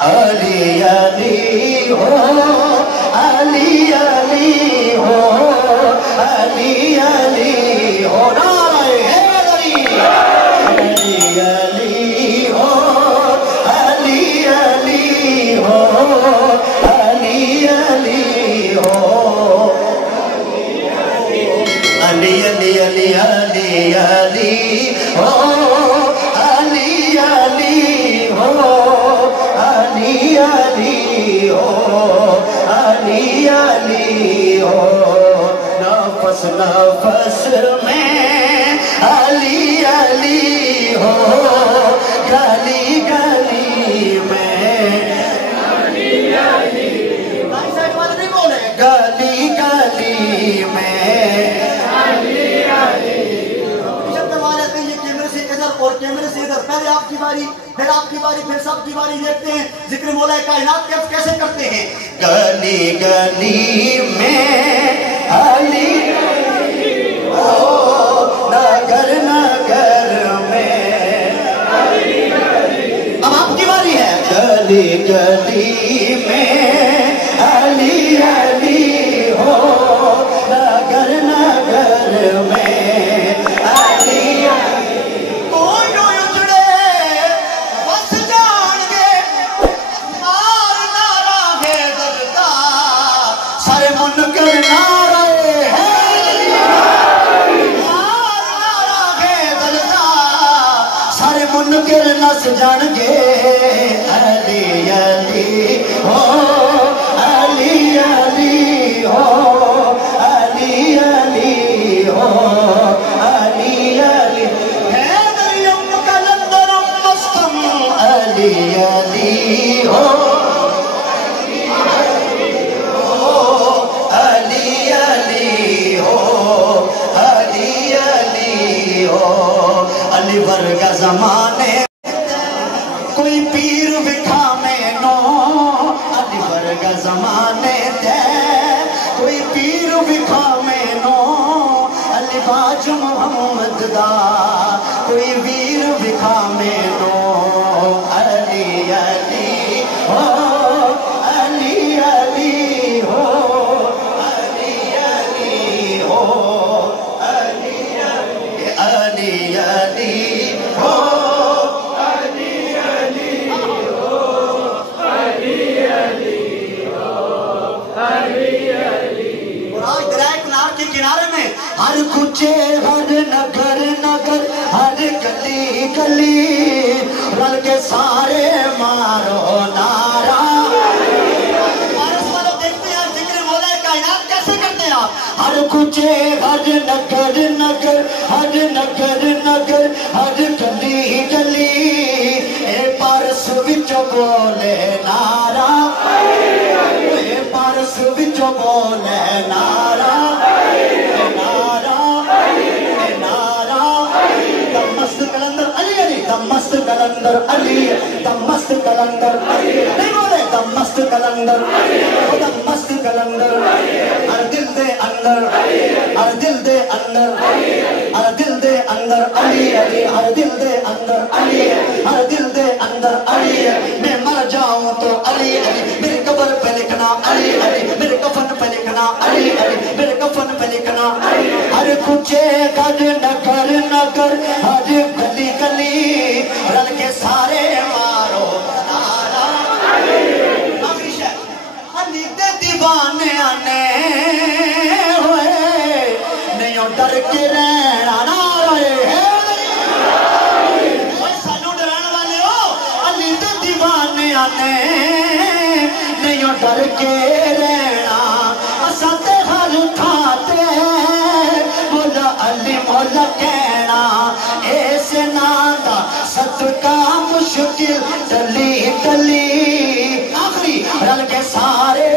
علی علی ہو علی علی ہو علی علی ہو نعرہ حیدری علی علی ہو علی علی ہو علی علی ہو علی علی علی علی علی ہو علی علی ہو علی علی ہو علی علی ہو نفس نفس میں علی علی ہو گلی گلی میں علی علی گلی گلی میں اور کیمرے سے ادھر پہلے آپ کی باری پھر آپ کی باری پھر سب کی باری دیکھتے ہیں ذکر مولا کائنات کیسے کرتے ہیں گلی گلی میں علی ہو نگر نگر میں اب آپ کی باری ہے گلی گلی میں علی علی ہو نگر نگر میں منکر نس جان گے علی علی ہو علی علی ہو علی علی ہو علی علی حیدریم کلندر مستم علی علی ہو علی علی ہو علی علی ہو علی ورگا زمانے کوئی پیر وکھا میں نو علی ورگا زمانے دے کوئی پیر وکھا میں نو علی باج محمد دا کوئی ویر وکھا میں نو علی علی ہو علی علی ہو علی علی ہو علی علی علی ہو علی علی ہو علی علی ہو علی علی اور آج درائے کنار کے کنارے میں ہر کچے ہر نگر نگر ہر گلی گلی رل کے سارے مارو نعرہ پارس والوں دیکھتے ہیں ذکر مولا کائنات کیسے کرتے ہیں آپ ہر کچے ہر نگر نگر ہر نگر نگر ہر گلی گلی اے پارس وچوں بولے نعرہ اے پارس وچوں بولے نعرہ دمست کلندر علی علی دمست کلندر علی دمست کلندر نہیں بولے دمست کلندر دمست کلندر ہر دل دے اندر ہر دل دے اندر ہر دل دے اندر علی علی ہر دل دے اندر علی ہر دل دے اندر علی میں مر جاؤں تو علی علی میرے قبر پہ لکھنا علی علی میرے کفن پہ لکھنا علی علی میرے کفن پہ لکھنا ہر کچے گھر نگر نگر ہر گلی گلی رل کے سارے مارو نعرہ آخری شہر علی دے دیوانے آنے ہوئے نہیں ڈر کے رہنا نعرہ سانو ڈران والے ہو علی دے دیوانے آنے نہیں ڈر کے رہنا اساں تے ہر تھاتے مولا علی مولا کہنا اس نادا صدقہ مشکل ٹلی ٹلی آخری رل کے سارے